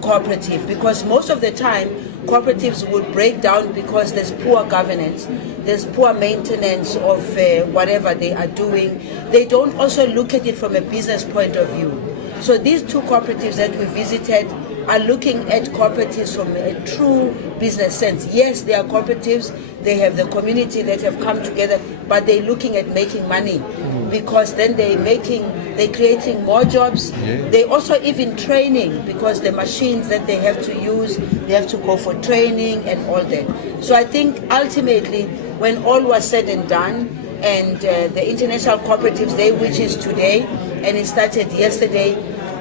cooperative. Because most of the time, cooperatives would break down because there's poor governance, there's poor maintenance of whatever they are doing. They don't also look at it from a business point of view. So these 2 cooperatives that we visited are looking at cooperatives from a true business sense. Yes, they are cooperatives, they have the community that have come together, but they're looking at making money. because then they're creating more jobs. They also even training, because the machines that they have to use, they have to go for training and all that. So I think ultimately, when all was said and done, and the International Cooperatives Day, which is today, and it started yesterday,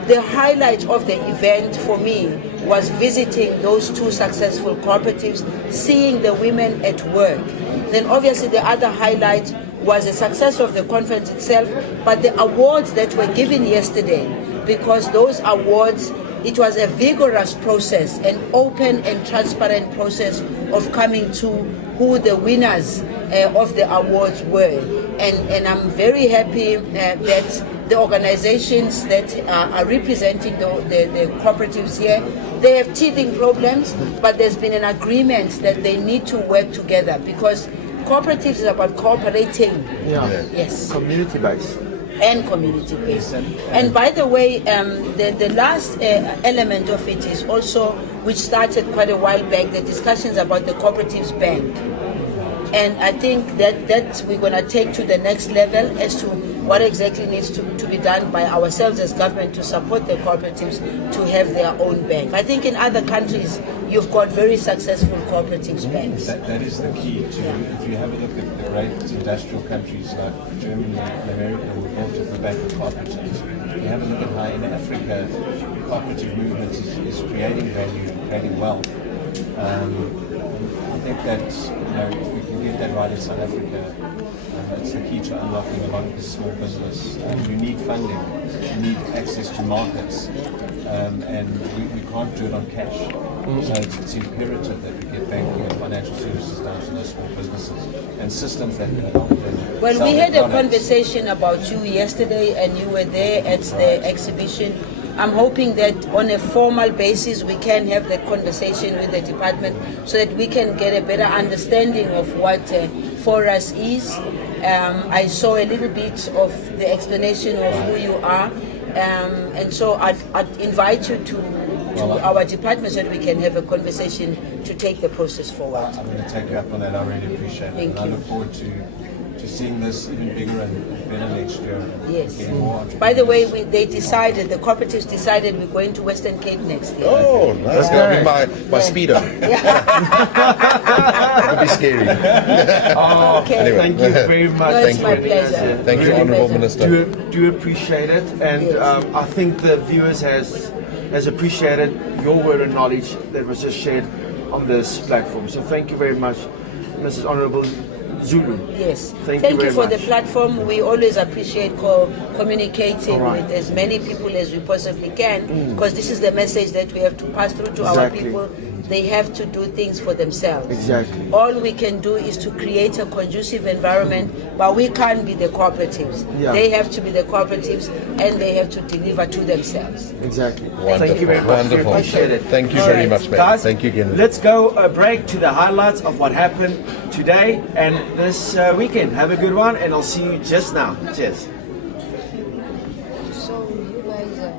the highlight of the event for me was visiting those 2 successful cooperatives, seeing the women at work. Then obviously the other highlight was the success of the conference itself, but the awards that were given yesterday, because those awards, it was a vigorous process, an open and transparent process of coming to who the winners of the awards were. And I'm very happy that the organizations that are representing the cooperatives here, they have teething problems, but there's been an agreement that they need to work together, because cooperatives is about cooperating. Yes. Community-based. And community-based. And by the way, the last element of it is also, which started quite a while back, the discussions about the cooperatives bank. And I think that we're going to take to the next level as to what exactly needs to be done by ourselves as government to support the cooperatives to have their own bank. I think in other countries, you've got very successful cooperatives banks. That is the key to, if you have a look at the great industrial countries like Germany and America, who built off the back of cooperatives. You have a look at how in Africa, the cooperative movement is creating value and creating wealth. I think that if we can get that right in South Africa, it's the key to unlocking a lot of this small business. You need funding, you need access to markets, and we can't do it on cash. So it's imperative that we get banking and financial services down to those small businesses and systems that Well, we had a conversation about you yesterday, and you were there at the exhibition. I'm hoping that on a formal basis we can have that conversation with the department so that we can get a better understanding of what Forus is. I saw a little bit of the explanation of who you are, and so I'd invite you to our department so that we can have a conversation to take the process forward. I'm going to take you up on that. I really appreciate it. Thank you. I look forward to seeing this even bigger and better next year. Yes. Getting more By the way, the cooperatives decided we're going to Western Cape next year. Oh, that's going to be my speedo. It'll be scary. Okay. Anyway. Thank you very much. No, it's my pleasure. Thank you, Honourable Minister. Do appreciate it, and Yes. I think the viewers has appreciated your word of knowledge that was just shared on this platform. So thank you very much, Mrs. Honourable Zulu. Yes. Thank you you very for much. the platform. We always appreciate communicating All right. with as many people as we possibly can, because this is the message that we have to pass through to our Exactly. people. They have to do things for themselves. Exactly. All we can do is to create a conducive environment, but we can't be the cooperatives. Yeah. They have to be the cooperatives, and they have to deliver to themselves. Exactly. Wonderful. Thank you very much. We Wonderful. appreciate it. Thank you All very right. much, man. Guys, Thank you again. let's go a break to the highlights of what happened today and this weekend. Have a good one, and I'll see you just now. Cheers. So you guys are.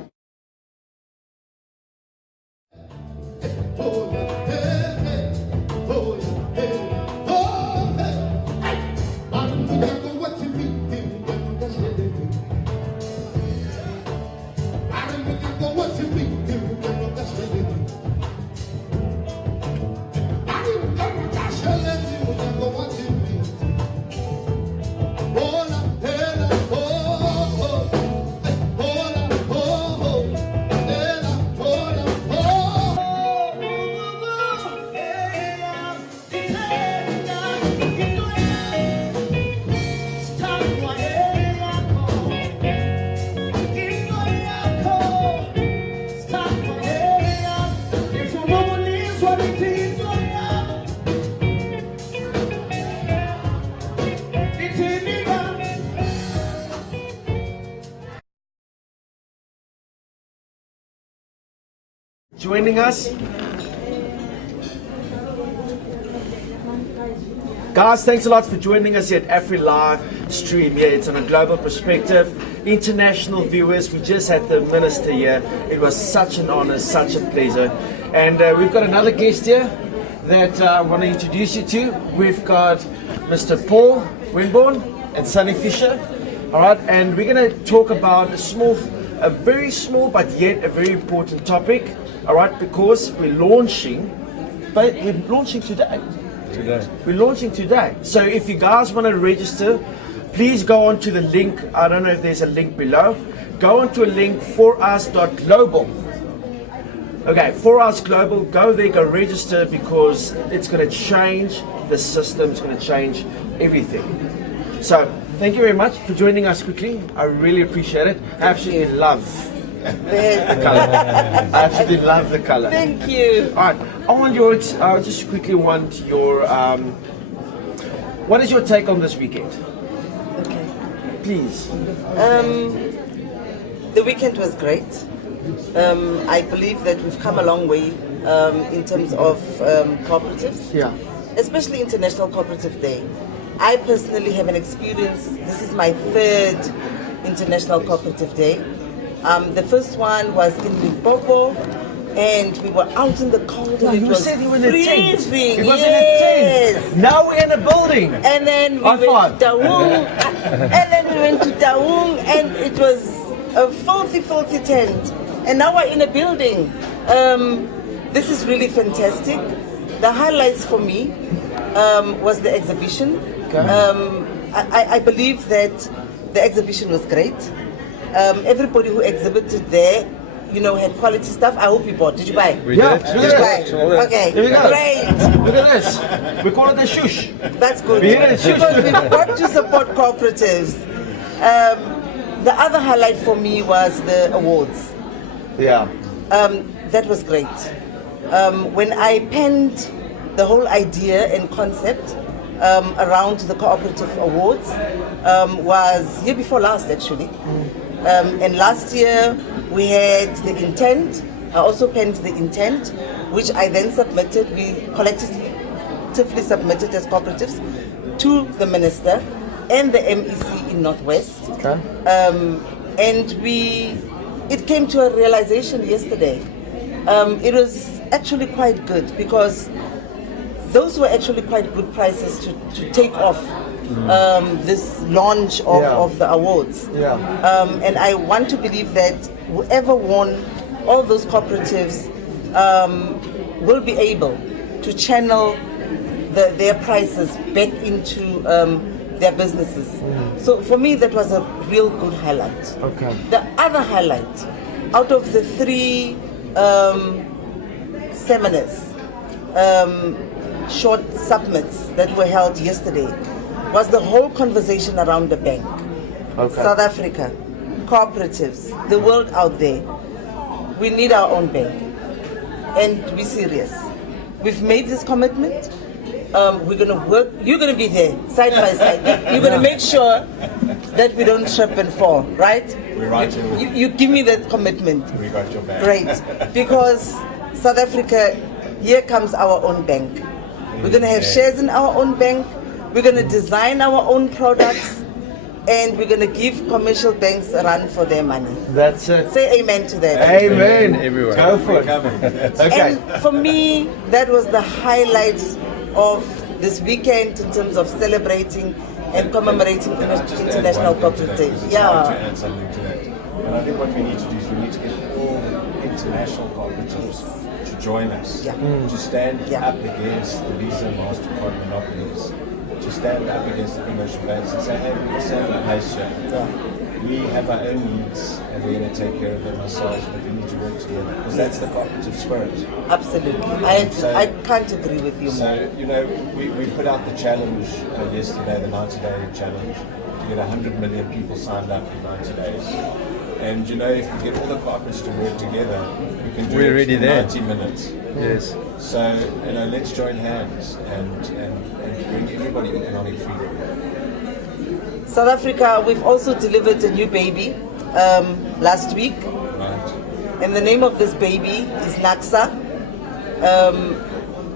Joining us. Guys, thanks a lot for joining us here at Afri Live stream. Yeah, it's on a global perspective. International viewers, we just had the minister here. It was such an honor, such a pleasure. And we've got another guest here that I want to introduce you to. We've got Mr. Paul Winborn and Sunny Fisher. All right, and we're going to talk about a very small but yet a very important topic. All right, because we're launching today. We're launching today. So if you guys want to register, please go on to the link. I don't know if there's a link below. Go on to a link, forus.global. Okay, Forus Global, go there, go register, because it's going to change the system, it's going to change everything. So, thank you very much for joining us quickly. I really appreciate it. I absolutely love the color. I absolutely love the color. Thank you. All right, I want your, just quickly want your, what is your take on this weekend? Okay. Please. The weekend was great. I believe that we've come a long way in terms of cooperatives, Yeah. especially International Cooperative Day. I personally have an experience. This is my third International Cooperative Day. The first one was in Limpopo, and we were out in the cold, and it You was said you were in a tent. freezing. It was in a Yes. tent. Now we're in a building. And then we High went five. to Dawoong, and it was a filthy tent. And now we're in a building. This is really fantastic. The highlights for me was the exhibition. Okay. I believe that the exhibition was great. Everybody who exhibited there, had quality stuff. I hope you bought. Did you buy? Look at Did you this. buy? Okay, Here we go. great. Look at this. We call it the shush. That's good. Yeah, it's just- Because we've got to support cooperatives. The other highlight for me was the awards. Yeah. That was great. When I penned the whole idea and concept around the cooperative awards, was year before last actually. And last year we had the intent. I also penned the intent, which I then submitted. We collectively submitted as cooperatives to the minister and the MEC in Northwest. Okay. And it came to a realization yesterday. It was actually quite good, because those were actually quite good prices to take off this launch of the awards. Yeah. And I want to believe that whoever won, all those cooperatives will be able to channel their prices back into their businesses. So for me, that was a real good highlight. Okay. The other highlight, out of the 3 seminars, short summits that were held yesterday, was the whole conversation around the bank. Okay. South Africa, cooperatives, the world out there, we need our own bank. And to be serious, we've made this commitment. We're going to work. You're going to be there side by side. You're going to make sure that we don't trip and fall, right? We're right. You give me that commitment. We got your back. Great. Because South Africa, here comes our own bank. We're going to have shares in our own bank. We're going to design our own products. And we're going to give commercial banks a run for their money. That's it. Say amen to that. Amen. Everywhere. Go for it. Okay. And for me, that was the highlight of this weekend in terms of celebrating and commemorating International Cooperative Day. To Yeah. add something to that. And I think what we need to do is we need to get all international cooperatives to join us, Yeah. to stand Yeah. up against the Visa and MasterCard monopolies, to stand up against the commercial banks and say, hey, we're the same place here. We have our own needs and we're going to take care of them ourselves, but we need to work together, because that's the cooperative spirit. Absolutely. I can't agree with you more. So, we put out the challenge yesterday, the 90-day challenge, to get 100 million people signed up in 90 days. And if we get all the cooperatives to work together, we can do it in 90 minutes. Yes. So, let's join hands and bring everybody economic freedom. South Africa, we've also delivered a new baby last week. Right? And the name of this baby is Naksa.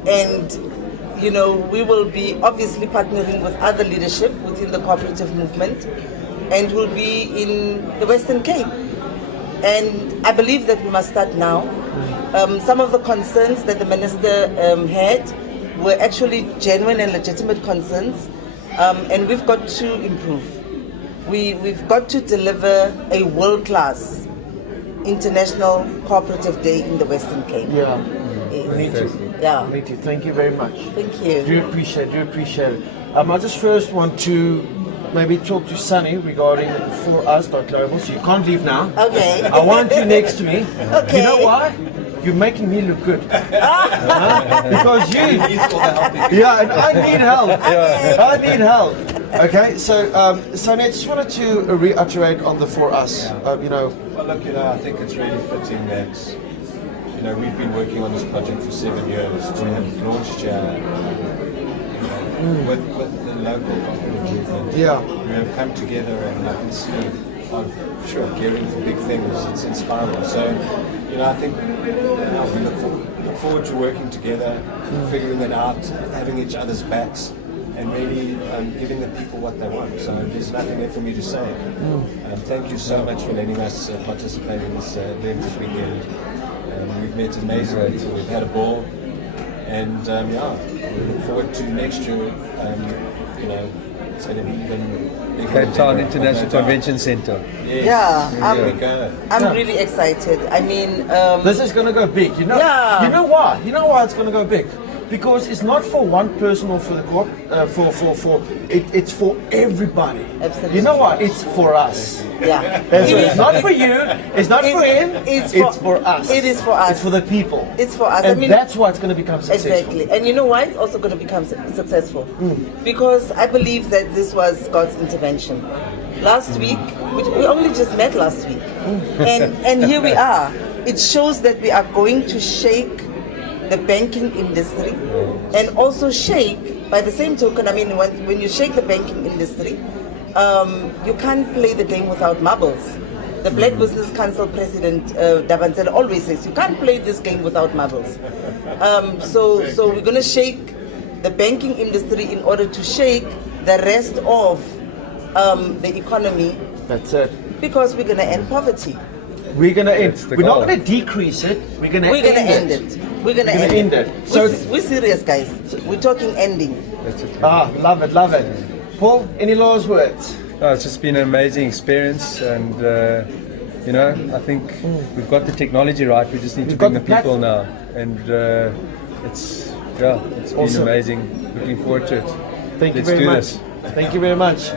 And we will be obviously partnering with other leadership within the cooperative movement, and will be in the Western Cape. And I believe that we must start now. Some of the concerns that the minister had were actually genuine and legitimate concerns, and we've got to improve. we've got to deliver a world-class International Cooperative Day in the Western Cape. Yeah. Yes. Me too. Yeah. Me too. Thank you very much. Thank you. Do appreciate it. I just first want to maybe talk to Sunny regarding Forus.Global. So you can't leave now. Okay. I want you next to me. Okay. You know why? You're making me look good. Because you. Yeah, and I need help. I need help. Okay, so Sunny, I just wanted to reiterate on the Forus. Well, look, I think it's really fitting that, we've been working on this project for 7 years to have launched with the local cooperative movement. Yeah. We have come together and I can see, I'm sure, caring for big things. It's inspiring. So, I think we look forward to working together, figuring it out, having each other's backs, and really giving the people what they want. So there's nothing left for me to say. Thank you so much for letting us participate in this event this weekend. We've met amazingly, we've had a ball, and we look forward to next year. It's going to be even bigger. Cape Town International Convention Centre. Yes. Yeah, There we go. I'm really excited. I mean, This is going to go big, Yeah. You know why? You know why it's going to go big? Because it's not for one person or for the co-op. It's for everybody. Absolutely. You know why? It's for us. yeah. It's not for you. It's not for him. It's for us. It is for us. It's for the people. It's for us. And that's why it's going to become successful. Exactly. And you know why it's also going to become successful? Because I believe that this was God's intervention. Last week, we only just met last week, and here we are. It shows that we are going to shake the banking industry, and also shake, by the same token, I mean, when you shake the banking industry, you can't play the game without marbles. The Black Business Council President Davanzela always says, you can't play this game without marbles. So we're going to shake the banking industry in order to shake the rest of the economy. That's it. Because we're going to end poverty. We're going to end. That's the We're not goal. going to decrease it. We're going to end it. We're going to end it. So We're serious, guys. We're talking ending. That's it. love it. Paul, any last words? No, it's just been an amazing experience, and I think we've got the technology right. We just need to We've bring got the the people now, and it's been Awesome. amazing. Looking forward to it. Thank you Let's very do much. this. Thank you very much.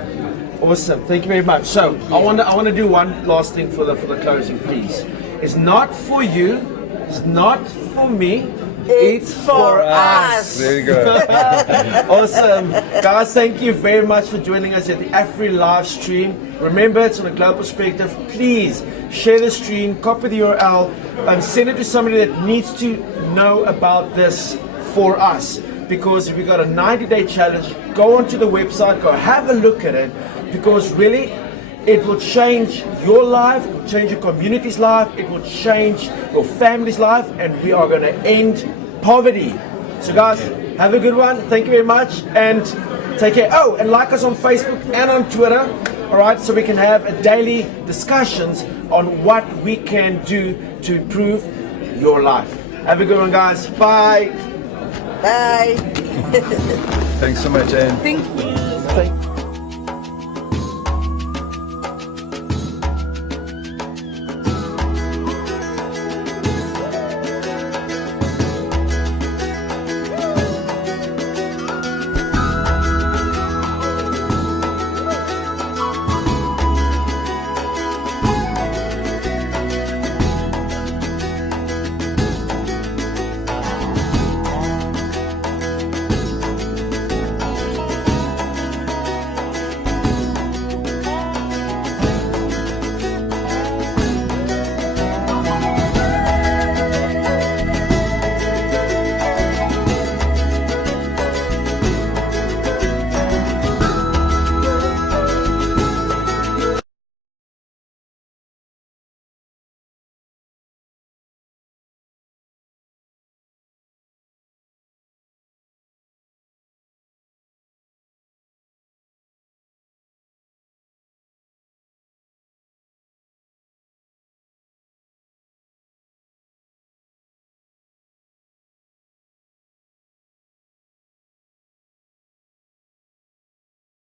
Awesome. Thank you very much. So I want to do one last thing for the closing, please. It's not for you. It's not for me. It's for us. There you go. Awesome. Guys, thank you very much for joining us at the AFRI live stream. Remember, it's on a global perspective. Please share the stream, copy the URL, and send it to somebody that needs to know about this for us. Because we got a 90-day challenge. Go onto the website, go have a look at it, because really it will change your life, it will change your community's life, it will change your family's life, and we are going to end poverty. So guys, have a good one. Thank you very much, and take care. Oh, and like us on Facebook and on Twitter, all right, so we can have a daily discussions on what we can do to improve your life. Have a good one, guys. Bye. Bye. Thanks so much, Anne. Thank you.